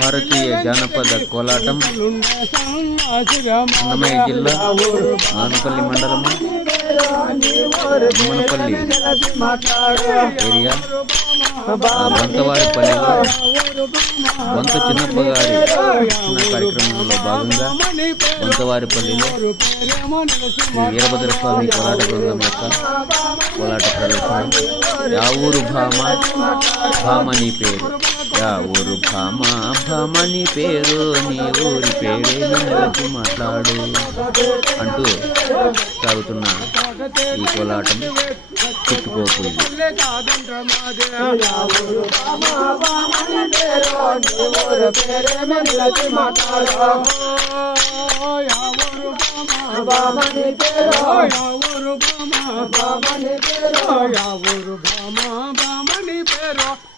భారతీయ జానపద కోలాటం అన్నమయ్య జిల్లా మానపల్లి మండలం అమ్మనపల్లి ఏరియా బంతవారిపల్లిలో బొంత చిన్నప్ప గారి చిన్న కార్యక్రమంలో భాగంగా బంతవారిపల్లిలో శ్రీ వీరభద్రస్వామి కోలాట బృందం యొక్క కోలాట ప్రదర్శన. యా ఊరు భామ భామ నీ పేరు, యా ఊరు భామ భామ నీ పేరు, నీ ఊరి పేరే నిలచి మాట్లాడు అంటూ సాగుతున్న ఈ కోలాటం చుట్టుకోపు.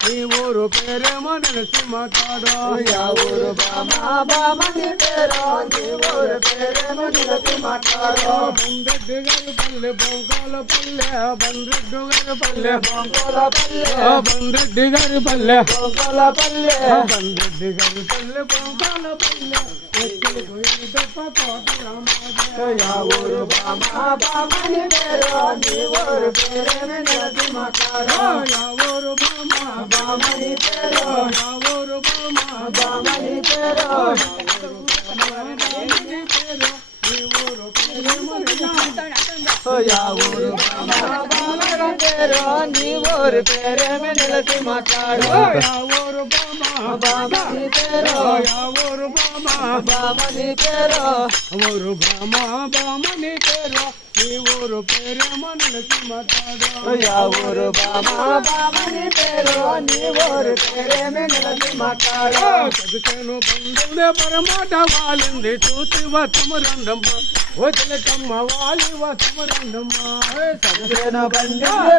నీ ఊరు పేరేమో నిలిచి మాట్లాడు, యా ఊరు బామా బామా నీ పేరు, నీ ఊరు పేరేమో నిలిచి మాట్లాడు. బండ్రెడ్డి గారి పల్లె బొంకాల పల్లె, బండ్రెడ్డి గారి పల్లె బొంకాల పల్లె, బండ్రెడ్డి గారి పల్లె బొంకాల పల్లె, బండ్రెడ్డి గారి పల్లె బొంకాల పల్లె. యా ఊరు బామా బామా నీ పేరు, నీ ఊరు పేరేమో నిలిచి మాట్లాడు, యా ఊరు బామా బామా నీ పేరు, యా ఊరు బామా బామా నీ పేరు, యా ఊరు బామా బామా నీ పేరు, నీ ఊరు పేరేమో నిలిచి మాట్లాడు, యా ఊరు బామా బామా నీ పేరు, యా ఊరు బామా బామా నీ పేరు, ఊరు బామా బామా నీ పేరు, నీ ఊరు పేరేమో నిలిచి మాట్లాడు, యా ఊరు బామా బామా నీ పేరు, నీ ఊరు పేరేమో నిలిచి మాట్లాడు. చదువును బంధువులే పరమాట వాలింది చూసి వతమరండమ్మ, వదిలకమ్మ వాలి వతమరండమ్మ. చదువును బంధువులే